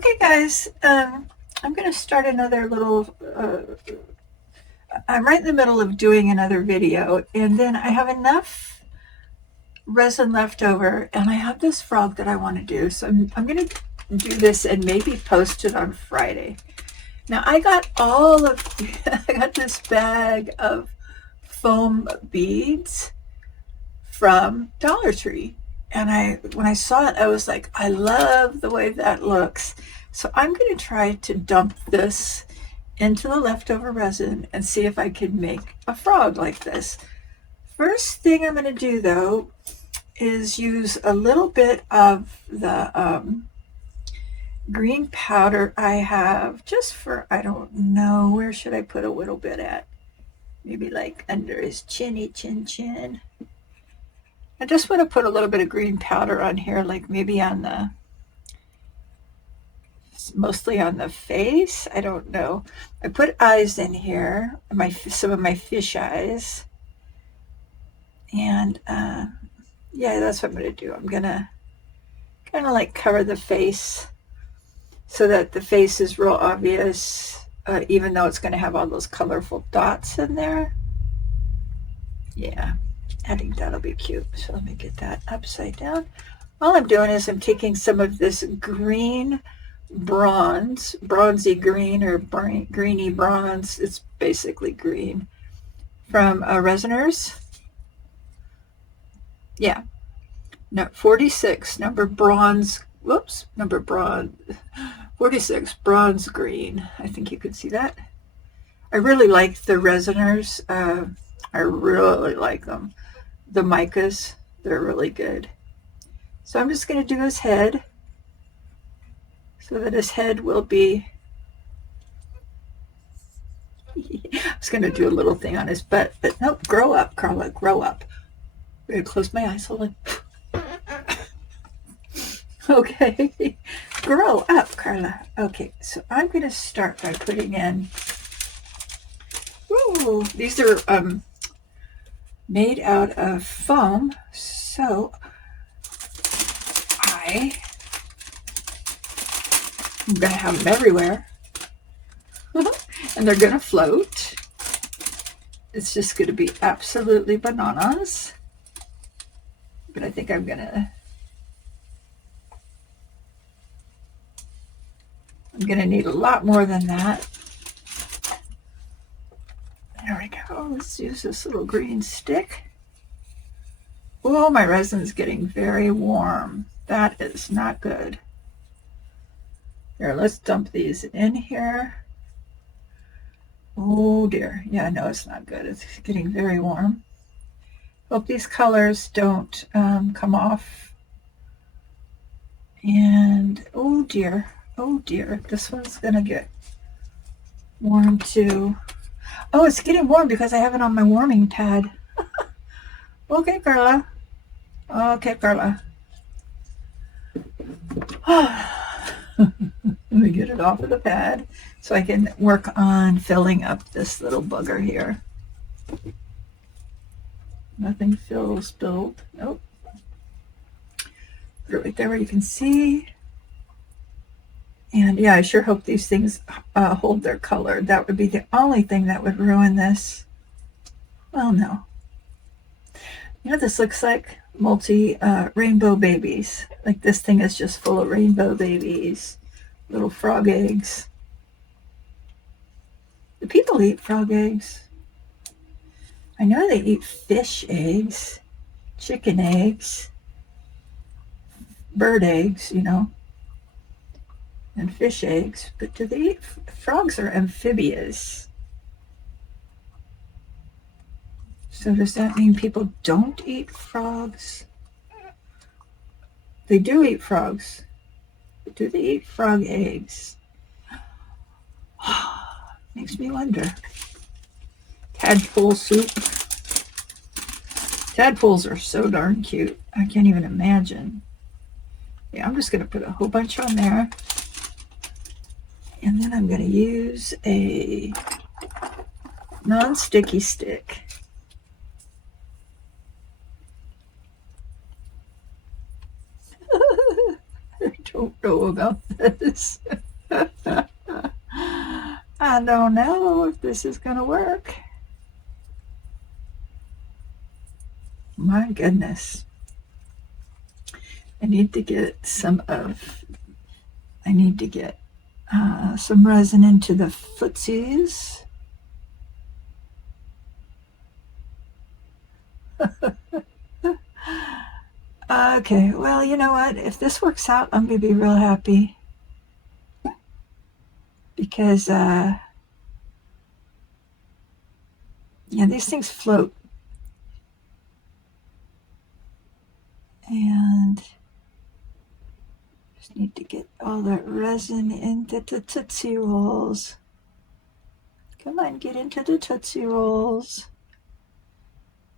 Okay, guys, I'm going to start another little, I'm right in the middle of doing another video, and then I have enough resin left over, and I have this frog that I want to do, so I'm going to do this and maybe post it on Friday. Now, I got I got this bag of foam beads from Dollar Tree. And when I saw it, I was like, I love the way that looks. So I'm going to try to dump this into the leftover resin and see if I can make a frog like this. First thing I'm going to do, though, is use a little bit of the green powder I have just for, I don't know, where should I put a little bit at? Maybe like under his chin. I just want to put a little bit of green powder on here, like maybe on mostly on the face. I don't know. I put eyes in here, some of my fish eyes. And yeah, that's what I'm going to do. I'm going to kind of like cover the face so that the face is real obvious, even though it's going to have all those colorful dots in there. Yeah. I think that'll be cute. So let me get that upside down. All I'm doing is I'm taking some of this green bronzy green or greeny bronze. It's basically green from Resiners. Yeah. No, 46, number 46, bronze green. I think you could see that. I really like the Resiners. I really like them. The micas, they're really good. So I'm just going to do his head so that his head will be, I was going to do a little thing on his butt, but nope, grow up, Carla, grow up. I'm going to close my eyes, hold on. Okay, grow up, Carla. Okay, so I'm going to start by putting in, ooh, these are made out of foam, so I'm going to have them everywhere, and they're going to float. It's just going to be absolutely bananas, but I think I'm going to need a lot more than that. There we go. Let's use this little green stick. Oh, my resin's getting very warm. That is not good. Here, let's dump these in here. Oh dear. Yeah, no, it's not good. It's getting very warm. Hope these colors don't come off. And oh dear, this one's gonna get warm too. Oh, it's getting warm because I have it on my warming pad. Okay, Carla. Okay, Carla. Let me get it off of the pad so I can work on filling up this little bugger here. Nothing spilled. Nope. Put it right there where you can see. And yeah, I sure hope these things hold their color. That would be the only thing that would ruin this. Well, no. You know what this looks like? Rainbow babies. Like this thing is just full of rainbow babies. Little frog eggs. Do people eat frog eggs? I know they eat fish eggs, chicken eggs, bird eggs, you know, and fish eggs. But do they eat frogs? Are amphibious? So does that mean people don't eat frogs? They do eat frogs. But do they eat frog eggs? Makes me wonder. Tadpole soup. Tadpoles are so darn cute. I can't even imagine. Yeah, I'm just going to put a whole bunch on there. And then I'm going to use a non-sticky stick. don't know about this. I don't know if this is going to work. My goodness. I need to get some resin into the footsies. Okay, well, you know what? If this works out, I'm going to be real happy. Because, yeah, these things float. And just need to get all that resin into the Tootsie Rolls. Come on, get into the Tootsie Rolls.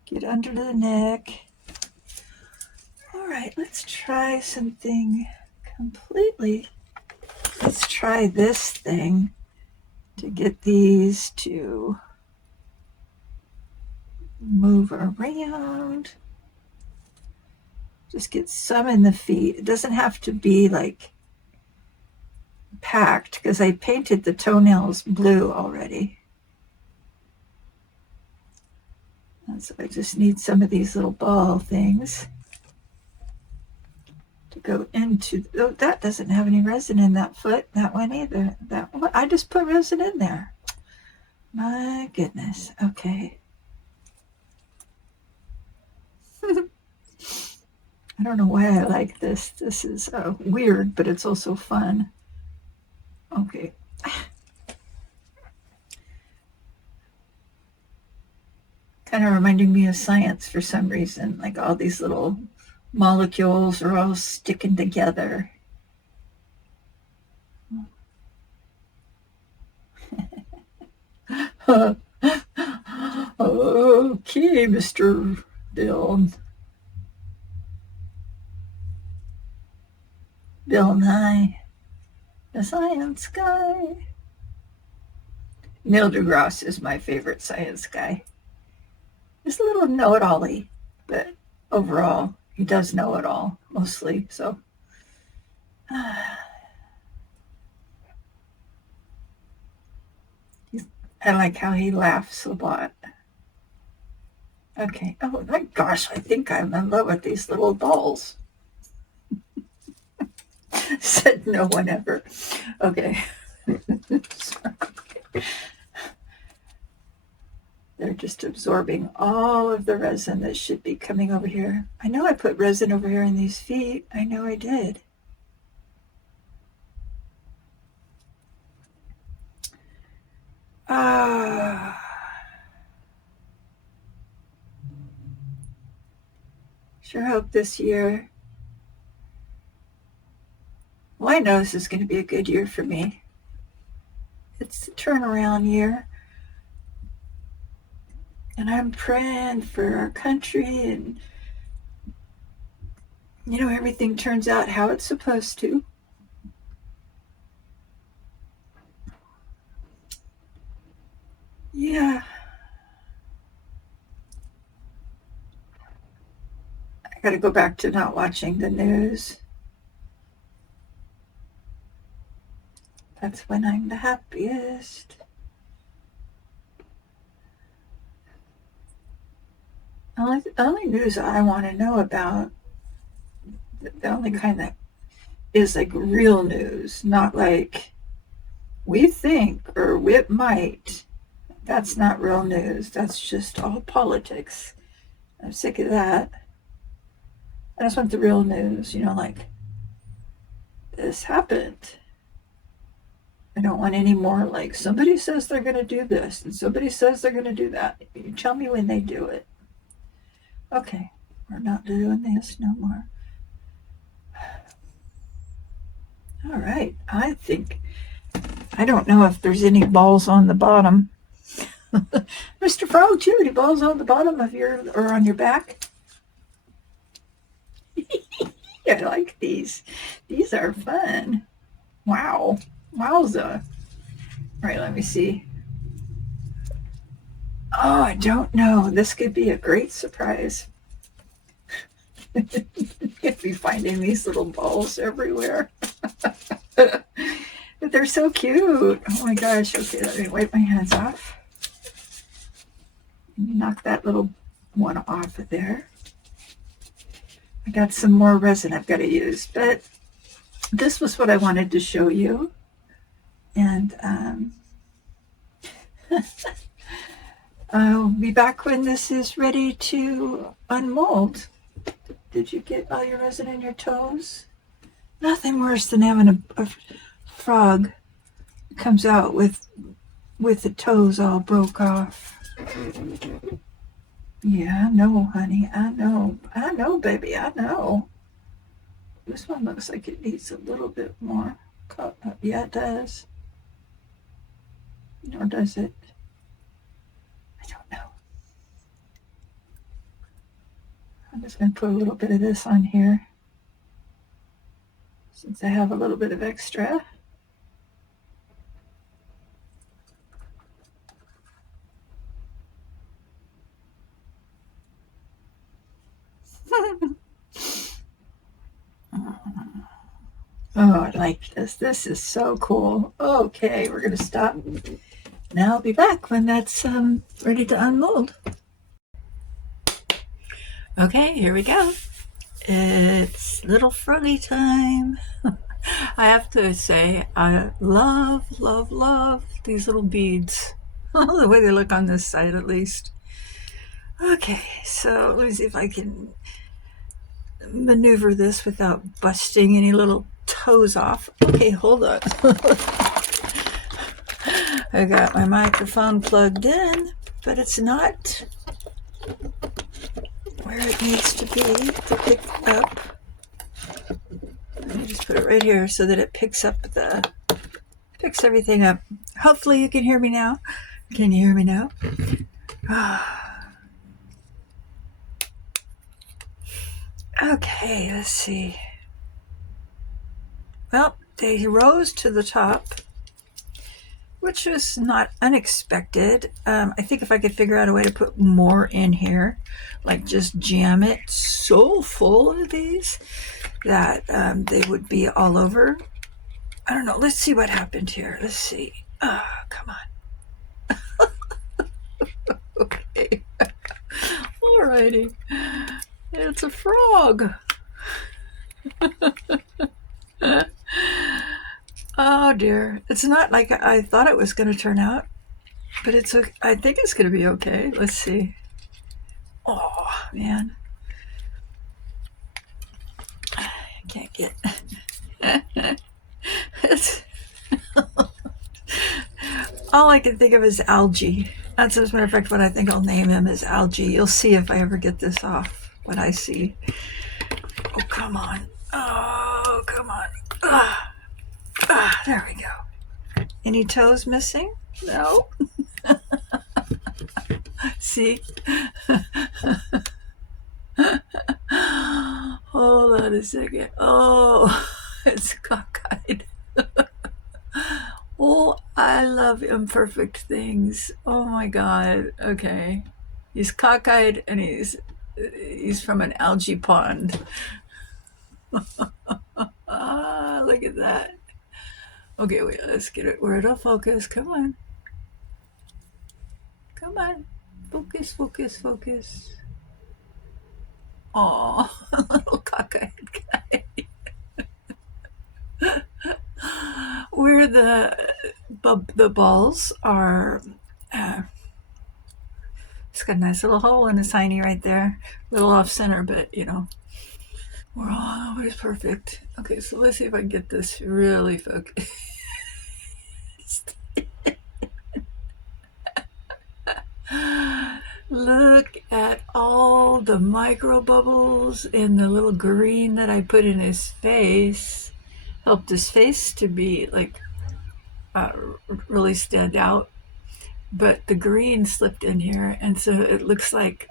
Get under the neck. All right, let's try something completely. Let's try this thing to get these to move around. Just get some in the feet. It doesn't have to be like packed because I painted the toenails blue already. And so I just need some of these little ball things to go into. Oh, that doesn't have any resin in that foot. That one either. That one, I just put resin in there. My goodness. Okay. I don't know why I like this. This is weird, but it's also fun. Okay. Kind of reminding me of science for some reason. Like all these little molecules are all sticking together. Okay, Mr. Bill Nye, the science guy. Neil deGrasse is my favorite science guy. He's a little know-it-all-y, but overall, he does know it all, mostly, so. I like how he laughs a lot. Okay, oh my gosh, I think I'm in love with these little balls. Said no one ever. Okay. They're just absorbing all of the resin that should be coming over here. I know I put resin over here in these feet. I know I did. Sure hope this year. Well, I know this is going to be a good year for me. It's a turnaround year. And I'm praying for our country and, you know, everything turns out how it's supposed to. Yeah. I got to go back to not watching the news. That's when I'm the happiest. The only news I want to know about, the only kind that is like real news, not like we think or we might. That's not real news. That's just all politics. I'm sick of that. I just want the real news, you know, like this happened. I don't want any more like somebody says they're going to do this and somebody says they're going to do that. You tell me when they do it. Okay, we're not doing this no more. All right, I don't know if there's any balls on the bottom. Mr. Frog, do you have any balls on the bottom of or on your back? I like these. These are fun. Wow. Wowza. All right, let me see. Oh, I don't know. This could be a great surprise. If we finding these little balls everywhere. But they're so cute. Oh my gosh. Okay, let me wipe my hands off. Knock that little one off of there. I got some more resin I've got to use, but this was what I wanted to show you. And I'll be back when this is ready to unmold. Did you get all your resin in your toes? Nothing worse than having a frog comes out with the toes all broke off. Yeah, I know, honey. I know, baby. I know. This one looks like it needs a little bit more. Yeah, it does. Or does it? I don't know. I'm just going to put a little bit of this on here since I have a little bit of extra. Oh, I like this. This is so cool. Okay, we're going to stop. Now I'll be back when that's ready to unmold. Okay, here we go. It's little froggy time. I have to say, I love these little beads. The way they look on this side, at least. Okay, so let me see if I can maneuver this without busting any little toes off. Okay, hold on. I got my microphone plugged in, but it's not where it needs to be to pick up. Let me just put it right here so that it picks everything up. Hopefully you can hear me now. Can you hear me now? Okay, let's see. Well, they rose to the top, which was not unexpected. I think if I could figure out a way to put more in here, like just jam it so full of these that they would be all over. I don't know. Let's see what happened here. Let's see. Oh, come on. Okay. Alrighty. It's a frog. Oh dear. It's not like I thought it was going to turn out, but I think it's going to be okay. Let's see. Oh, man. I can't get it's all I can think of is algae. That's, as a matter of fact, what I think I'll name him is Algae. You'll see if I ever get this off, what I see. Oh, come on. Oh, come on. There we go. Any toes missing? No. See? Hold on a second. Oh, it's cockeyed. Oh, I love imperfect things. Oh my God. Okay. He's cockeyed and he's from an algae pond. Look at that. Okay, wait, let's get it where it'll focus. Come on. Come on. Focus, focus, focus. Oh, little cockeyed guy. Where the balls are, it's got a nice little hole in his hiney right there. A little off center, but you know, we're always perfect. Okay, so let's see if I can get this really focused. Look at all the micro bubbles in the little green that I put in his face. Helped his face to be like really stand out. But the green slipped in here, and so it looks like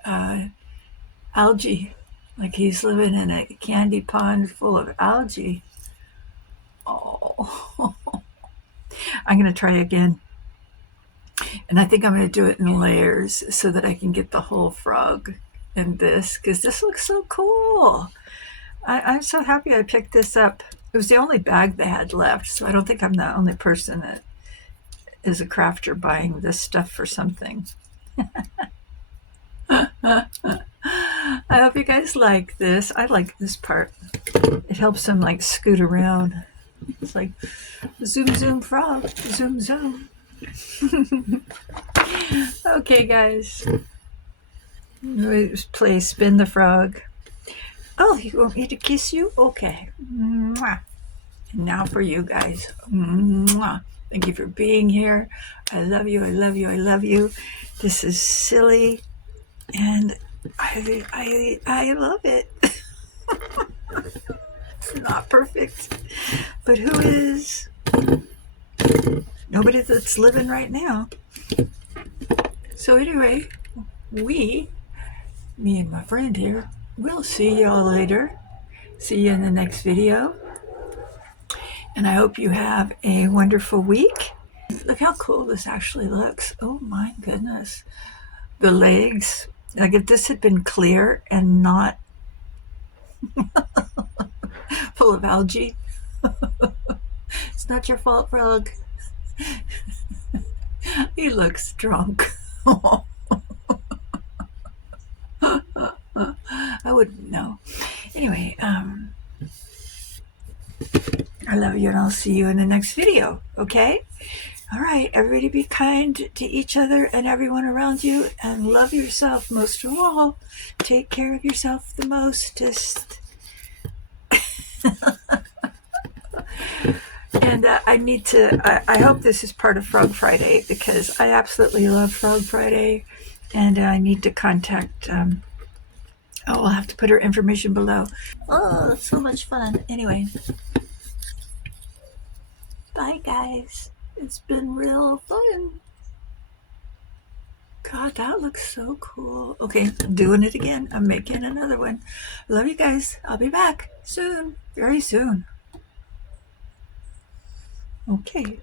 algae, like he's living in a candy pond full of algae. Oh, I'm going to try again. And I think I'm going to do it in layers so that I can get the whole frog in this, because this looks so cool. I'm so happy I picked this up. It was the only bag they had left, so I don't think I'm the only person that is a crafter buying this stuff for something. I hope you guys like this. I like this part. It helps them like scoot around. It's like zoom, zoom, frog, zoom, zoom. Okay, guys. Let's play spin the frog. Oh, you want me to kiss you? Okay. Mwah. Now for you guys. Mwah. Thank you for being here. I love you. I love you. I love you. This is silly, and I love it. It's not perfect, but who is? Nobody that's living right now. So anyway, me and my friend here, we'll see y'all later. See you in the next video. And I hope you have a wonderful week. Look how cool this actually looks. Oh my goodness. The legs, like if this had been clear and not full of algae. It's not your fault, frog. He looks drunk. I wouldn't know. Anyway, I love you, and I'll see you in the next video, okay? All right, everybody be kind to each other and everyone around you, and love yourself most of all. Take care of yourself the mostest. And I hope this is part of Frog Friday, because I absolutely love Frog Friday, and I need to contact, I'll have to put her information below. Oh, it's so much fun. Anyway, bye guys. It's been real fun. God, that looks so cool. Okay, I'm doing it again. I'm making another one. Love you guys. I'll be back soon, very soon. Okay.